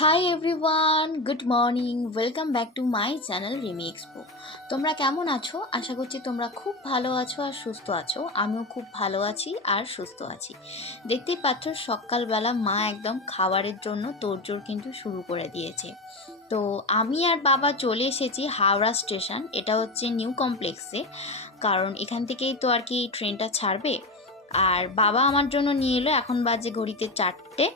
Hi everyone good morning welcome back to my channel Rimi expo তোমরা কেমন আছো? আশা করছি তোমরা খুব ভালো আছো আর সুস্থ আছো। আমিও খুব ভালো আছি আর সুস্থ আছি। দেখতেই পাচ্ছ সকালবেলা মা একদম খাবারের জন্য তোড়জোড় কিন্তু শুরু করে দিয়েছে। তো আমি আর বাবা চলে এসেছি হাওড়া স্টেশন। এটা হচ্ছে নিউ কমপ্লেক্সে। কারণ এখান থেকেই তো আর কি ট্রেনটা ছাড়বে। আর বাবা আমার জন্য নিয়ে এলো। এখন বাজে ঘড়িতে চারটে।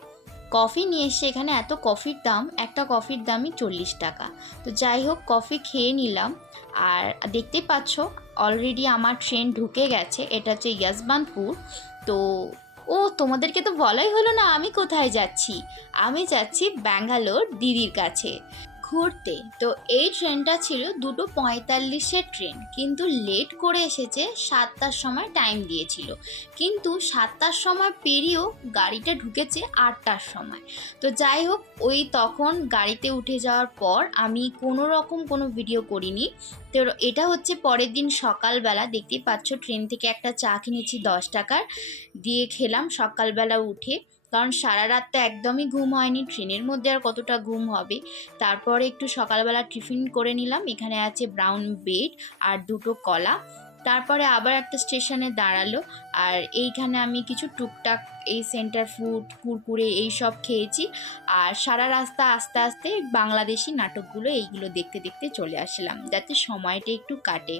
কফি নিয়ে এসে এখানে এত কফির দাম, একটা কফির দামই চল্লিশ টাকা। তো যাই হোক, কফি খেয়ে নিলাম। আর দেখতে পাচ্ছ অলরেডি আমার ট্রেন ঢুকে গেছে, এটা হচ্ছে ইয়াসবানপুর তো, ও, তোমাদেরকে তো বলাই হলো না আমি কোথায় যাচ্ছি? আমি যাচ্ছি ব্যাঙ্গালোর দিদির কাছে। ঘুরতে। তো এই ট্রেনটা ছিল দুটো পঁয়তাল্লিশের ট্রেন। কিন্তু লেট করে এসেছে, সাতটার সময় টাইম দিয়েছিল। কিন্তু সাতটার সময় পেরিয়েও গাড়িটা ঢুকেছে আটটার সময়। তো যাই হোক, ওই তখন গাড়িতে উঠে যাওয়ার পর আমি কোনো রকম কোনো ভিডিও করিনি। তো এটা হচ্ছে পরের দিন সকালবেলা। দেখতেই পাচ্ছ, ট্রেন থেকে একটা চা কিনেছি দশ টাকার। দিয়ে খেলাম সকালবেলা উঠে। কারণ সারা রাত তো একদমই ঘুম হয়নি, ট্রেনের মধ্যে আর কতটা ঘুম হবে। তারপরে একটু সকালবেলা টিফিন করে নিলাম, এখানে আছে ব্রাউন ব্রেড আর দুটো কলা। তারপরে আবার একটা স্টেশনে দাঁড়াল, আর এইখানে আমি কিছু টুকটাক এই সেন্টার ফুড, কুরকুরে এই সব খেয়েছি। আর সারা রাস্তা আস্তে আস্তে বাংলাদেশি নাটকগুলো এইগুলো দেখতে দেখতে চলে আসলাম, যাতে সময়টা একটু কাটে।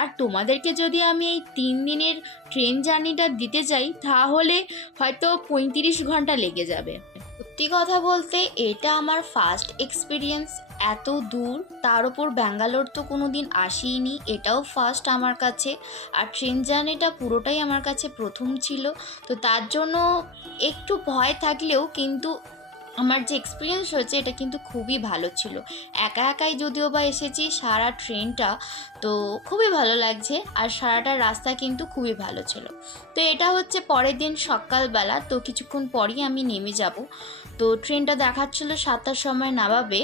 আর তোমাদেরকে যদি আমি এই তিন দিনের ট্রেন জার্নিটা দিতে চাই তাহলে হয়তো পঁয়ত্রিশ ঘণ্টা লেগে যাবে। সত্যি কথা বলতে, এটা আমার ফার্স্ট এক্সপিরিয়েন্স এত দূর। তার ওপর ব্যাঙ্গালোর তো কোনো দিন আসিনি এটাও ফার্স্ট আমার কাছে। আর ট্রেন জার্নিটা পুরোটাই আমার কাছে প্রথম ছিল। তো তার জন্য একটু ভয় থাকলেও কিন্তু আমার যে এক্সপিরিয়েন্স হয়েছে, এটা কিন্তু খুবই ভালো ছিল। একা একাই যদিও বা এসেছি, সারা ট্রেনটা তো খুবই ভালো লাগছে আর সারাটা রাস্তা কিন্তু খুবই ভালো ছিল। তো এটা হচ্ছে পরের দিন সকালবেলা, তো কিছুক্ষণ পরই আমি নেমে যাব। তো ট্রেনটা দেখাচ্ছিল সাতটার সময় নামাবে,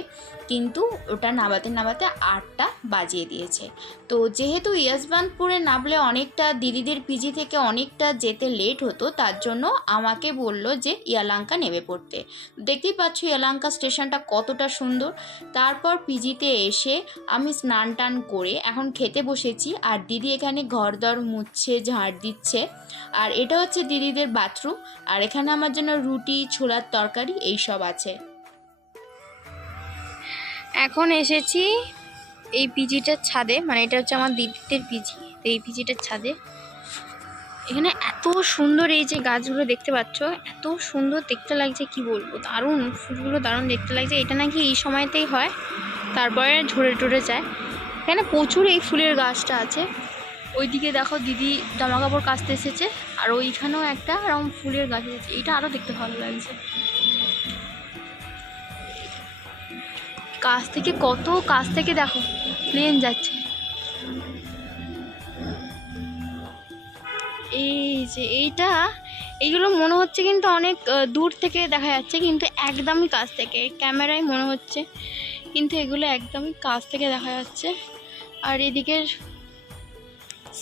কিন্তু ওটা নামাতে নামাতে আটটা বাজিয়ে দিয়েছে। তো যেহেতু ইয়াসবানপুরে নামলে অনেকটা দিদিদের পিজি থেকে অনেকটা যেতে লেট হতো, তার জন্য আমাকে বলল যে ইয়ালাঙ্কা নেমে পড়তে। দেখতেই পাচ্ছ এলাঙ্কা স্টেশনটা কতটা সুন্দর। তারপর পিজিতে এসে আমি স্নান টান করে এখন খেতে বসেছি। আর দিদি এখানে ঘর দর মুছছে, ঝাড় দিচ্ছে। আর এটা হচ্ছে দিদিদের বাথরুম। আর এখানে আমার জন্য রুটি, ছোলার তরকারি এইসব আছে। এখন এসেছি এই পিজিটার ছাদে। মানে এটা হচ্ছে আমার দিদিদের পিজি। এই পিজিটার ছাদে। এখানে এত সুন্দর এই যে গাছগুলো দেখতে পাচ্ছ, এত সুন্দর দেখতে লাগছে, কি বলব? দারুণ, ফুলগুলো দারুণ দেখতে লাগছে। এটা নাকি এই সময়তেই হয়, তারপরে ঝরে টরে যায়। এখানে প্রচুর এই ফুলের গাছটা আছে। ওইদিকে দেখো দিদি জামা কাপড় কাচতে এসেছে, আর ওইখানেও একটা এরকম ফুলের গাছ আছে। এটা আরও দেখতে ভালো লাগছে। কাছ থেকে কত কাছ থেকে দেখো প্লেন যাচ্ছে। এই যে এইটা, এইগুলো মনে হচ্ছে কিন্তু অনেক দূর থেকে দেখা যাচ্ছে, কিন্তু একদমই কাছ থেকে। ক্যামেরায় মনে হচ্ছে, কিন্তু এগুলো একদমই কাছ থেকে দেখা যাচ্ছে। আর এদিকের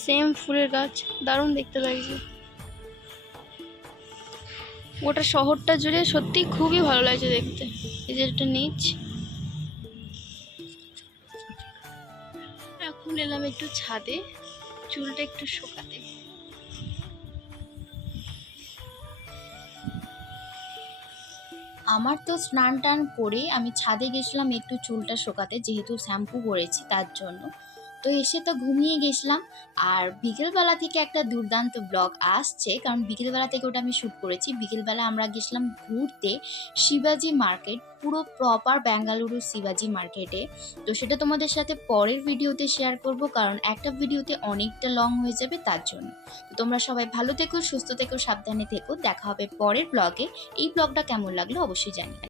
সেম ফুলের গাছ, দারুণ দেখতে লাগছে। গোটা শহরটা জুড়ে সত্যি খুবই ভালো লাগছে দেখতে। এই যে একটা নিচ। এখন এলাম একটু ছাদে, চুলটা একটু শোকাতে। আমার তো স্নান টান করে আমি ছাদে গেছিলাম একটু চুলটা শোকাতে, যেহেতু শ্যাম্পু করেছি তার জন্য। তো এসে তো ঘুমিয়ে গেছিলাম। আর বিকেলবেলা থেকে একটা দুর্দান্ত ব্লগ আসছে, কারণ বিকেলবেলা থেকে ওটা আমি শ্যুট করেছি। বিকেলবেলা আমরা গেছিলাম ঘুরতে শিবাজি মার্কেট, পুরো প্রপার বেঙ্গালুরু শিবাজি মার্কেটে। তো সেটা তোমাদের সাথে পরের ভিডিওতে শেয়ার করব, কারণ একটা ভিডিওতে অনেকটা লং হয়ে যাবে তার জন্য। তো তোমরা সবাই ভালো থেকো, সুস্থ থেকো, সাবধানে থেকো। দেখা হবে পরের ব্লগে এই ব্লগটা কেমন লাগল অবশ্যই জানিয়ে